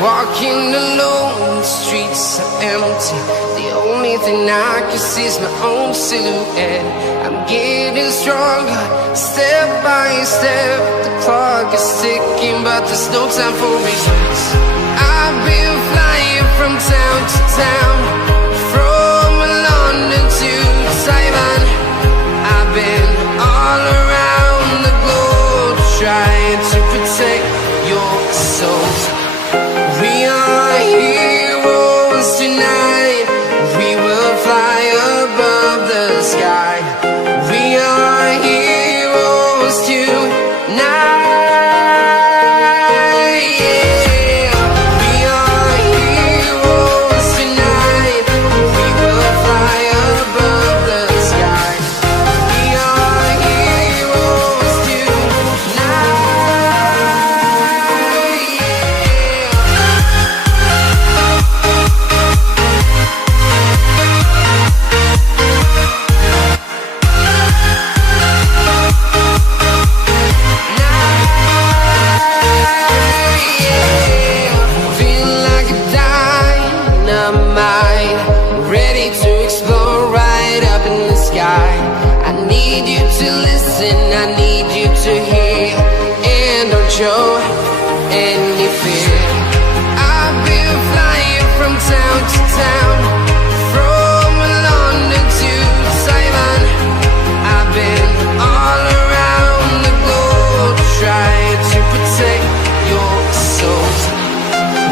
Walking alone, the streets are empty. The thing I can see is my own silhouette. I'm getting stronger, step by step. The clock is ticking, but there's no time for regrets. I've been flying from town to town, from London to Taiwan. I've been all around the globe, trying to protect your soul. We are heroes tonight. We will fly above the sky. We are heroes tonight. Show any fear. I've been flying from town to town, from London to Taiwan. I've been all around the globe, trying to protect your souls.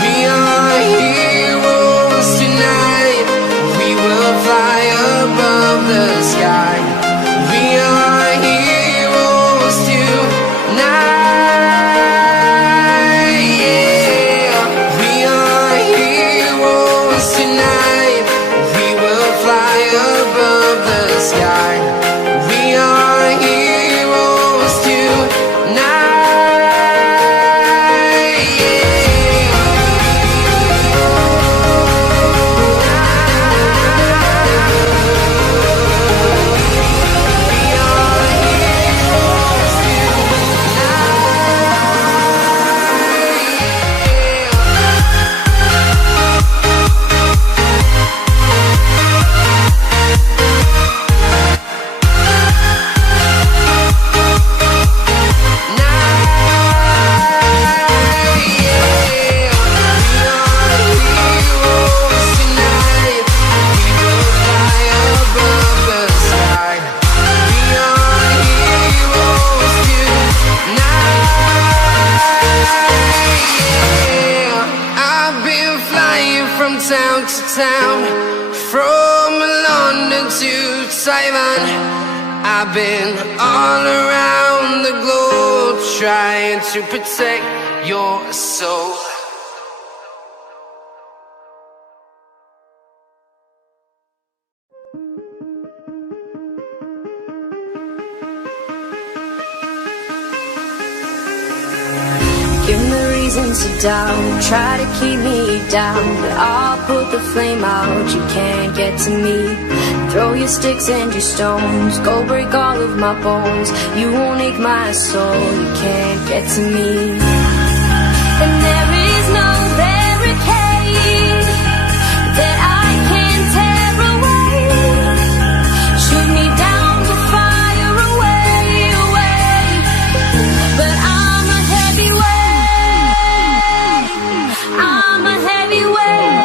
We are heroes tonight. We will fly above the sky. We are heroes tonight. I've been all around the globe, trying to protect your soul. Give me reasons to doubt, try to keep me down, but I'll put the flame out, you can't get to me. Throw your sticks and your stones, go break all of my bones. You won't ache my soul, you can't get to me. And there is no barricade that I can tear away. Shoot me down to fire away, away. But I'm a heavyweight, I'm a heavyweight,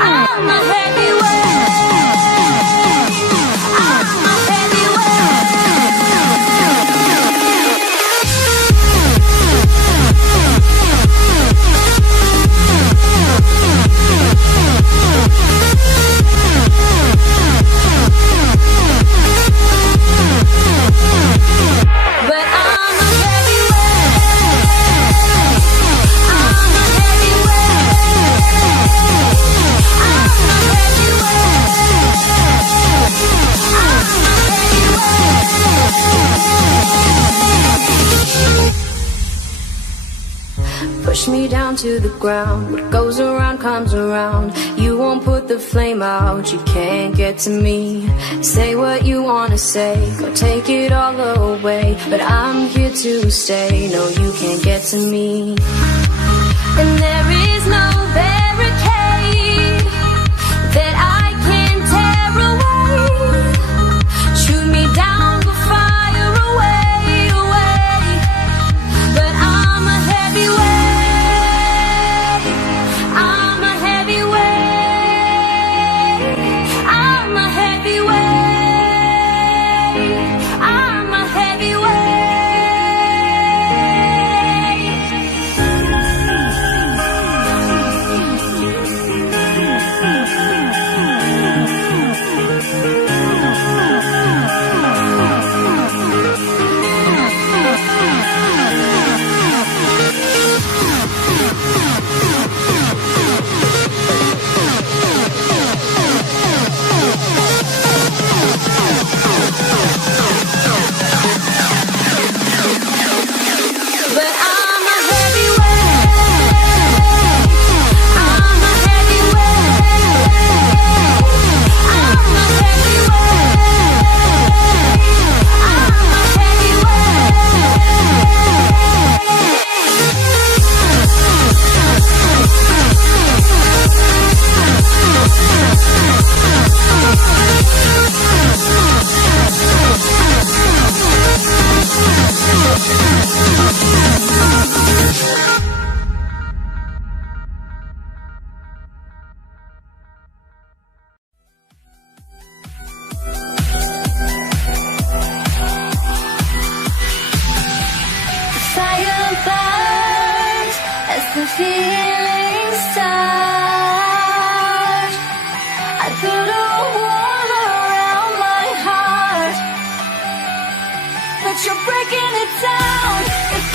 I'm a heavyweight. Push me down to the ground. What goes around comes around. You won't put the flame out, you can't get to me. Say what you wanna say, go take it all away, but I'm here to stay. No, you can't get to me. And there is no barricade the feeling start. I put a wall around my heart, but you're breaking it down. If